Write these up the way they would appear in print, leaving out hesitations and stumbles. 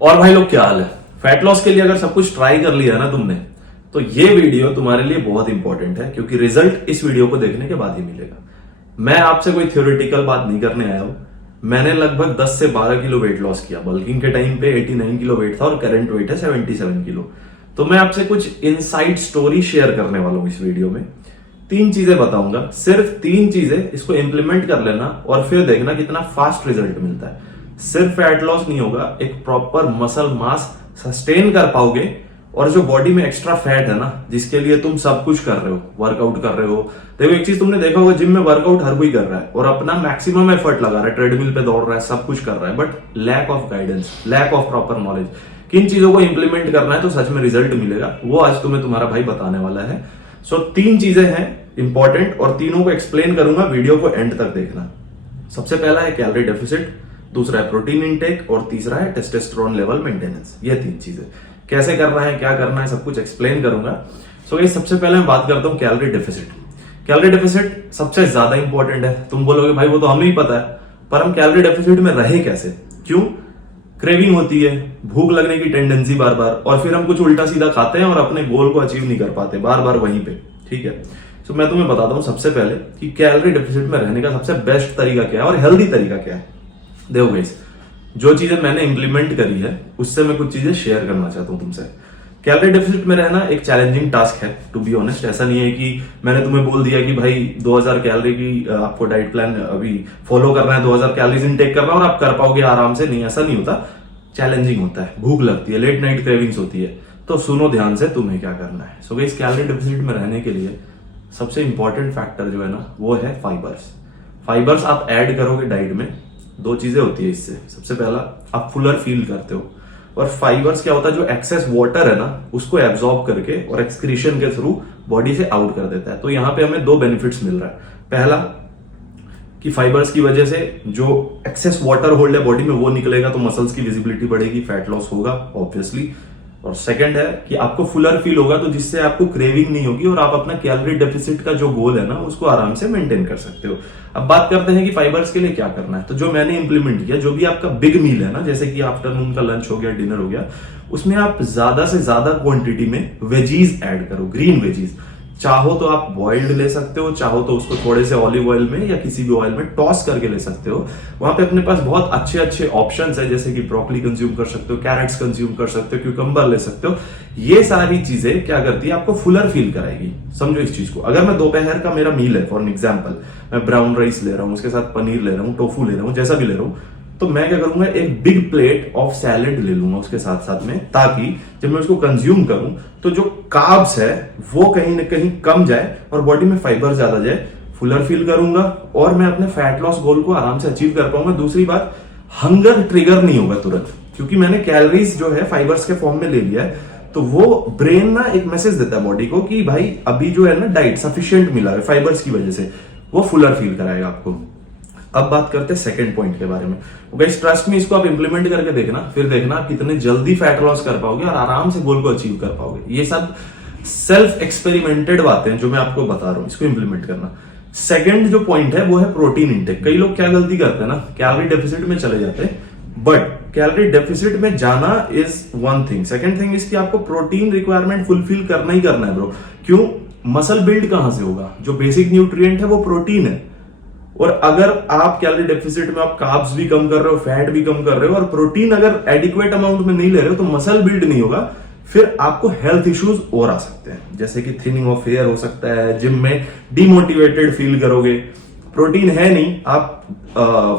और भाई लोग क्या हाल है। फैट लॉस के लिए अगर सब कुछ ट्राई कर लिया ना तुमने, तो ये वीडियो तुम्हारे लिए बहुत इंपॉर्टेंट है, क्योंकि रिजल्ट इस वीडियो को देखने के बाद ही मिलेगा। मैं आपसे कोई थ्योरेटिकल बात नहीं करने आया हूं। मैंने लगभग 10 से 12 किलो वेट लॉस किया। बल्किंग के टाइम पे 89 किलो वेट था और करंट वेट है 77 किलो। तो मैं आपसे कुछ इनसाइड स्टोरी शेयर करने वाला हूं इस वीडियो में। 3 चीजें बताऊंगा, सिर्फ 3 चीजें, इसको इंप्लीमेंट कर लेना और फिर देखना कितना फास्ट रिजल्ट मिलता है। सिर्फ फैट लॉस नहीं होगा, एक प्रॉपर मसल मास सस्टेन कर पाओगे। और जो बॉडी में एक्स्ट्रा फैट है ना, जिसके लिए तुम सब कुछ कर रहे हो, वर्कआउट कर रहे हो। देखो एक चीज तुमने देखा होगा, जिम में वर्कआउट हर कोई कर रहा है और अपना मैक्सिमम एफर्ट लगा रहा है, ट्रेडमिल पे दौड़ रहा है, सब कुछ कर रहा है, but lack of guidance, lack of proper knowledge. किन चीजों को इंप्लीमेंट करना है तो सच में रिजल्ट मिलेगा, वो आज तुम्हें तुम्हारा भाई बताने वाला है। सो 3 चीजें हैं इंपॉर्टेंट और तीनों को एक्सप्लेन करूंगा, वीडियो को एंड तक देखना। सबसे पहला है कैलोरी डेफिसिट, दूसरा है प्रोटीन इंटेक और तीसरा है टेस्टोस्टेरोन लेवल मेंटेनेंस। ये 3 चीजें कैसे करना है, क्या करना है, सब कुछ एक्सप्लेन करूंगा। सो ये सबसे पहले मैं बात करता हूं कैलोरी डेफिसिट। कैलोरी डेफिसिट सबसे ज्यादा इंपॉर्टेंट है। तुम बोलोगे भाई वो तो हमें ही पता है, पर हम कैलोरी डेफिसिट में रहे कैसे? क्यों? क्रेविंग होती है, भूख लगने की टेंडेंसी बार बार, और फिर हम कुछ उल्टा सीधा खाते हैं और अपने गोल को अचीव नहीं कर पाते, बार बार वहीं पे। ठीक है, तो मैं तुम्हें बताता हूं सबसे पहले कि कैलोरी डेफिसिट में रहने का सबसे बेस्ट तरीका क्या है और हेल्दी तरीका क्या है। देखो गाइस, जो चीजें मैंने इंप्लीमेंट करी है उससे मैं कुछ चीजें शेयर करना चाहता हूं तुमसे। कैलोरी डेफिसिट में रहना एक चैलेंजिंग टास्क है, टू बी ऑनेस्ट। ऐसा नहीं है कि मैंने तुम्हें बोल दिया कि भाई 2000 कैलोरी की आपको डाइट प्लान अभी फॉलो करना है, 2000 कैलोरीज इनटेक करना है और आप कर पाओगे आराम से। नहीं, ऐसा नहीं होता। चैलेंजिंग होता है, भूख लगती है, लेट नाइट क्रेविंग्स होती है। तो सुनो ध्यान से तुम्हें क्या करना है। सो गाइस, कैलोरी डेफिसिट में रहने के लिए सबसे इंपॉर्टेंट फैक्टर जो है ना, वो है फाइबर्स। फाइबर्स आप ऐड करोगे डाइट में, 2 चीजें होती है इससे। सबसे पहला, आप फुलर फील करते हो, और फाइबर्स क्या होता है, जो एक्सेस वाटर है ना उसको एब्जॉर्ब करके और एक्सक्रीशन के थ्रू बॉडी से आउट कर देता है। तो यहां पे हमें 2 बेनिफिट्स मिल रहा है। पहला कि फाइबर्स की वजह से जो एक्सेस वाटर होल्ड है बॉडी में वो निकलेगा, तो मसल्स की विजिबिलिटी बढ़ेगी, फैट लॉस होगा ऑब्वियसली। और सेकंड है कि आपको फुलर फील होगा, तो जिससे आपको क्रेविंग नहीं होगी और आप अपना कैलोरी डेफिसिट का जो गोल है ना उसको आराम से मेंटेन कर सकते हो। अब बात करते हैं कि फाइबर्स के लिए क्या करना है। तो जो मैंने इंप्लीमेंट किया, जो भी आपका बिग मील है ना, जैसे कि आफ्टरनून का लंच हो गया, डिनर हो गया, उसमें आप ज्यादा से ज्यादा क्वांटिटी में वेजीज ऐड करो, ग्रीन वेजीज। चाहो तो आप बॉइल्ड ले सकते हो, चाहो तो उसको थोड़े से ऑलिव ऑयल में या किसी भी ऑयल में टॉस करके ले सकते हो। वहां पे अपने पास बहुत अच्छे अच्छे ऑप्शंस है, जैसे कि ब्रोकली कंज्यूम कर सकते हो, कैरेट्स कंज्यूम कर सकते हो, क्यूकम्बर ले सकते हो। ये सारी चीजें क्या करती है, आपको फुलर फील कराएगी। समझो इस चीज को। अगर मैं दोपहर का मेरा मील है, फॉर एन एग्जाम्पल, मैं ब्राउन राइस ले रहा हूँ, उसके साथ पनीर ले रहा हूँ, टोफू ले रहा हूँ, जैसा भी ले रहा हूँ, तो मैं क्या करूंगा, एक बिग प्लेट ऑफ सैलेड ले लूंगा उसके साथ साथ में, ताकि जब मैं उसको कंज्यूम करूं तो जो कार्ब्स है वो कहीं ना कहीं कम जाए और बॉडी में फाइबर ज्यादा जाए। फुलर फील करूंगा और मैं अपने फैट लॉस गोल को आराम से अचीव कर पाऊंगा। दूसरी बात, हंगर ट्रिगर नहीं होगा तुरंत, क्योंकि मैंने कैलोरीज जो है फाइबर्स के फॉर्म में ले लिया है। तो वो ब्रेन ना एक मैसेज देता है बॉडी को कि भाई अभी जो है ना डाइट सफिशिएंट मिला है फाइबर्स की वजह से, वो फुलर फील कराएगा आपको। अब बात करते हैं सेकंड पॉइंट के बारे में। गाइस ट्रस्ट में, इसको आप इंप्लीमेंट करके देखना, फिर देखना आप कितने जल्दी फैट लॉस कर पाओगे और आराम से गोल को अचीव कर पाओगे। ये सब सेल्फ एक्सपेरिमेंटेड बातें हैं जो मैं आपको बता रहा हूं, इसको इंप्लीमेंट करना। सेकंड जो पॉइंट है वो है प्रोटीन इंटेक। कई लोग क्या गलती करते हैं ना, कैलोरी डेफिसिट में चले जाते हैं, बट कैलोरी डेफिसिट में जाना is one thing, second thing इसकी आपको प्रोटीन रिक्वायरमेंट फुलफिल करना ही करना है ब्रो। क्यों? मसल बिल्ड कहां से होगा? जो बेसिक न्यूट्रिएंट है वो प्रोटीन है। और अगर आप कैलोरी डेफिसिट में आप कार्ब्स भी कम कर रहे हो, फैट भी कम कर रहे हो, और प्रोटीन अगर एडिक्वेट अमाउंट में नहीं ले रहे हो, तो मसल बिल्ड नहीं होगा। फिर आपको हेल्थ इश्यूज और आ सकते हैं, जैसे कि थिनिंग ऑफ हेयर हो सकता है, जिम में डिमोटिवेटेड फील करोगे। प्रोटीन है नहीं, आप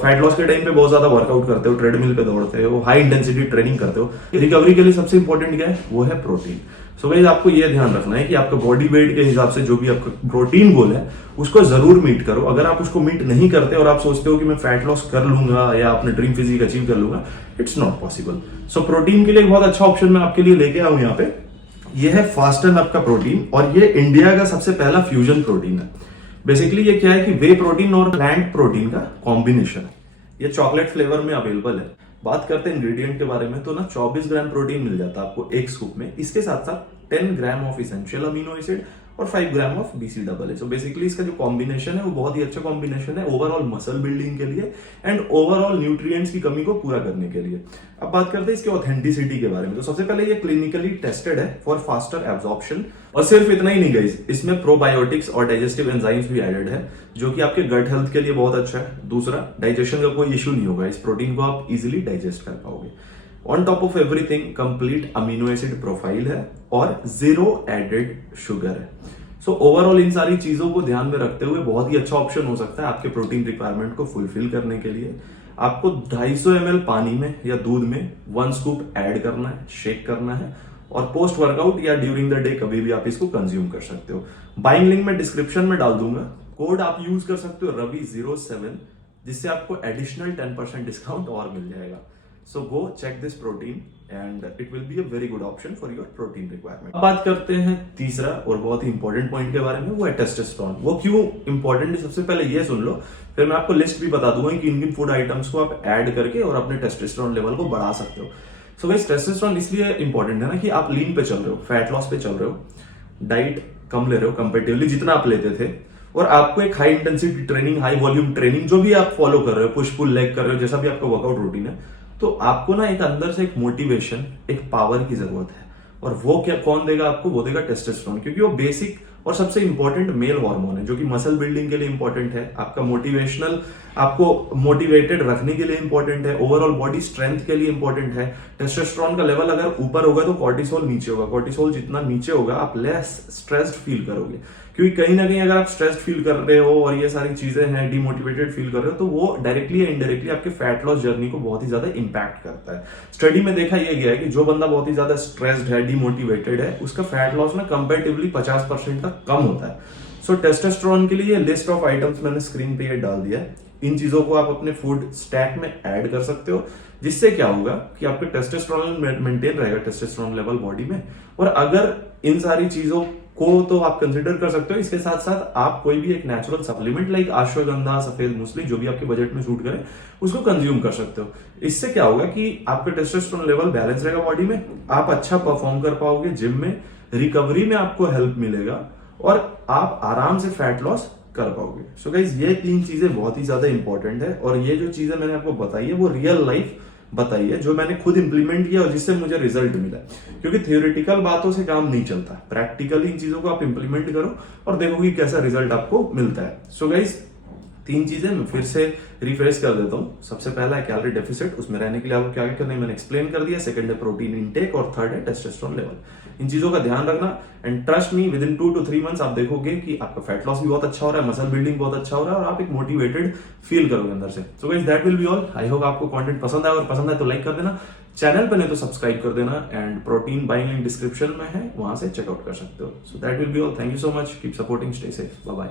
फैट लॉस के टाइम पे बहुत ज्यादा वर्कआउट करते हो, ट्रेडमिल पे दौड़ते हो, हाई इंटेंसिटी ट्रेनिंग करते हो। रिकवरी के लिए सबसे इंपॉर्टेंट क्या है? वो है प्रोटीन। सो गाइस, आपको ये ध्यान रखना है कि आपका बॉडी वेट के हिसाब से जो भी आपका प्रोटीन गोल है उसको जरूर मीट करो। अगर आप उसको मीट नहीं करते और आप सोचते हो कि मैं फैट लॉस कर लूंगा या अपने ड्रीम फिजिक अचीव कर लूंगा, it's not possible. So protein के लिए एक बहुत अच्छा ऑप्शन मैं आपके लिए लेके आऊं यहाँ पे। ये है फास्टन अप का प्रोटीन, और ये इंडिया का सबसे पहला फ्यूजन प्रोटीन है। बेसिकली ये क्या है कि वे प्रोटीन और प्लांट प्रोटीन का कॉम्बिनेशन है। ये चॉकलेट फ्लेवर में अवेलेबल है। बात करते हैं इंग्रेडिएंट के बारे में, तो ना 24 ग्राम प्रोटीन मिल जाता है आपको एक स्कूप में। इसके साथ साथ 10 gram of essential amino acid और 5 gram of BCAA। So basically इसका जो कॉम्बिनेशन है वो बहुत ही अच्छा कॉम्बिनेशन है ओवरऑल मसल बिल्डिंग के लिए एंड ओवरऑल न्यूट्रिएंट्स की कमी को पूरा करने के लिए। अब बात करते हैं इसके ऑथेंटिसिटी के बारे में। तो सबसे पहले ये क्लिनिकली टेस्टेड है फॉर फास्टर एब्जॉर्प्शन, और सिर्फ इतना ही नहीं गाइस, इसमें प्रोबायोटिक्स और डाइजेस्टिव एंजाइम्स भी एडेड है जो कि आपके गट हेल्थ के लिए बहुत अच्छा है। दूसरा, डाइजेशन का कोई इशू नहीं होगा, इस प्रोटीन को आप इजिली डाइजेस्ट कर पाओगे। On top of everything complete amino acid profile है और 0 एडेड शुगर है। सो ओवरऑल इन सारी चीजों को ध्यान में रखते हुए बहुत ही अच्छा ऑप्शन हो सकता है आपके प्रोटीन रिक्वायरमेंट को फुलफिल करने के लिए। आपको 250 ml पानी में या दूध में 1 स्कूप ऐड करना है, शेक करना है, और पोस्ट वर्कआउट या ड्यूरिंग द डे कभी भी आप इसको कंज्यूम कर सकते हो। बाइंग लिंक मैं डिस्क्रिप्शन में डाल दूंगा, कोड आप यूज कर सकते हो रवि07, जिससे आपको एडिशनल 10% डिस्काउंट और मिल जाएगा। So go check this protein and it will be a very good option for your protein requirement। अब बात करते हैं तीसरा और बहुत ही इंपॉर्टेंट पॉइंट के बारे में, वो है टेस्टोस्टेरोन। वो क्यों इंपॉर्टेंट है सबसे पहले ये सुन लो, फिर मैं आपको लिस्ट भी बता दूंगा कि किन किन फूड आइटम्स को आप ऐड करके और अपने टेस्टोस्टेरोन लेवल को बढ़ा सकते हो। सो गाइस टेस्टोस्टेरोन इसलिए इंपॉर्टेंट है ना कि आप लीन पे चल रहे हो, फैट लॉस पे चल रहे हो, डाइट कम ले रहे हो कंपेरेटिवली जितना आप लेते थे, और आपको एक high intensity training, high volume training जो भी आप फॉलो कर रहे हो, पुश पुल लेग कर रहे हो, जैसा भी आपका वर्कआउट रूटीन है, तो आपको ना एक अंदर से एक मोटिवेशन, एक पावर की जरूरत है। और वो क्या कौन देगा आपको? वो देगा टेस्टोस्टेरोन, क्योंकि वो बेसिक और सबसे इंपॉर्टेंट मेल हार्मोन है जो कि मसल बिल्डिंग के लिए इंपॉर्टेंट है, आपका मोटिवेशनल, आपको मोटिवेटेड रखने के लिए इंपॉर्टेंट है, ओवरऑल बॉडी स्ट्रेंथ के लिए इंपॉर्टेंट है। टेस्टोस्टेरोन का लेवल अगर ऊपर होगा तो कॉर्टिसोल नीचे होगा, कॉर्टिसोल जितना नीचे होगा आप लेस स्ट्रेस्ड फील करोगे, क्योंकि कहीं ना कहीं अगर आप स्ट्रेस्ड फील कर रहे हो और ये सारी चीजें हैं, डिमोटिवेटेड फील कर रहे हो, तो वो डायरेक्टली या इनडायरेक्टली आपके फैट लॉस जर्नी को बहुत ही ज्यादा इंपैक्ट करता है। स्टडी में देखा यह गया है कि जो बंदा बहुत ही ज्यादा स्ट्रेस्ड है, डिमोटिवेटेड है, उसका फैट लॉस ना कंपैरेटिवली 50% तक कम होता है। सो टेस्टोस्टेरोन के लिए लिस्ट ऑफ आइटम्स मैंने स्क्रीन पे ये डाल दिया है। इन चीजों को आप अपने फूड स्टैक में ऐड कर सकते हो, जिससे क्या होगा कि आपका टेस्टोस्टेरोन मेंटेन रहेगा, टेस्टोस्टेरोन लेवल बॉडी में। और अगर इन सारी चीजों को तो आप कंसिडर कर सकते हो, इसके साथ साथ आप कोई भी एक नेचुरल सप्लीमेंट लाइक अश्वगंधा, सफेद मूसली, जो भी आपके बजट में सूट करे, उसको कंज्यूम कर सकते हो। इससे क्या होगा कि आपका टेस्टोस्टेरोन लेवल बैलेंस रहेगा बॉडी में, आप अच्छा परफॉर्म कर पाओगे जिम में, रिकवरी में आपको हेल्प मिलेगा और आप आराम से फैट लॉस कर पाओगे। सो गाइज ये 3 चीजें बहुत ही ज्यादा इंपॉर्टेंट है, और ये जो चीजें मैंने आपको बताई है वो रियल लाइफ बताई है, जो मैंने खुद इंप्लीमेंट किया और जिससे मुझे रिजल्ट मिला। क्योंकि थियोरिटिकल बातों से काम नहीं चलता, प्रैक्टिकली इन चीजों को आप इंप्लीमेंट करो और देखो कि कैसा रिजल्ट आपको मिलता है। सो गाइज 3 चीजें मैं फिर से रिफ्रेश कर देता हूं। सबसे पहला है कैलोरी डेफिसिट, उसमें रहने के लिए आपको क्या क्या करना है मैंने एक्सप्लेन कर दिया। सेकंड है प्रोटीन इनटेक, और थर्ड है टेस्टोस्टेरोन लेवल। इन चीजों का ध्यान रखना, and trust me with in 2 to 3 months आप देखोगे कि आपका फैट लॉस भी बहुत अच्छा हो रहा है, मसल बिल्डिंग बहुत अच्छा हो रहा है, और आप एक मोटिवेटेड फील करोगे अंदर से। So guys that will be all. I hope आपको कंटेंट पसंद आया, और पसंद आए तो लाइक कर देना, चैनल पर नहीं तो सब्सक्राइब कर देना, and protein buying link description में है, वहां से चेकआउट कर सकते हो। So that will be all. Thank you so much, keep supporting, stay safe, bye bye.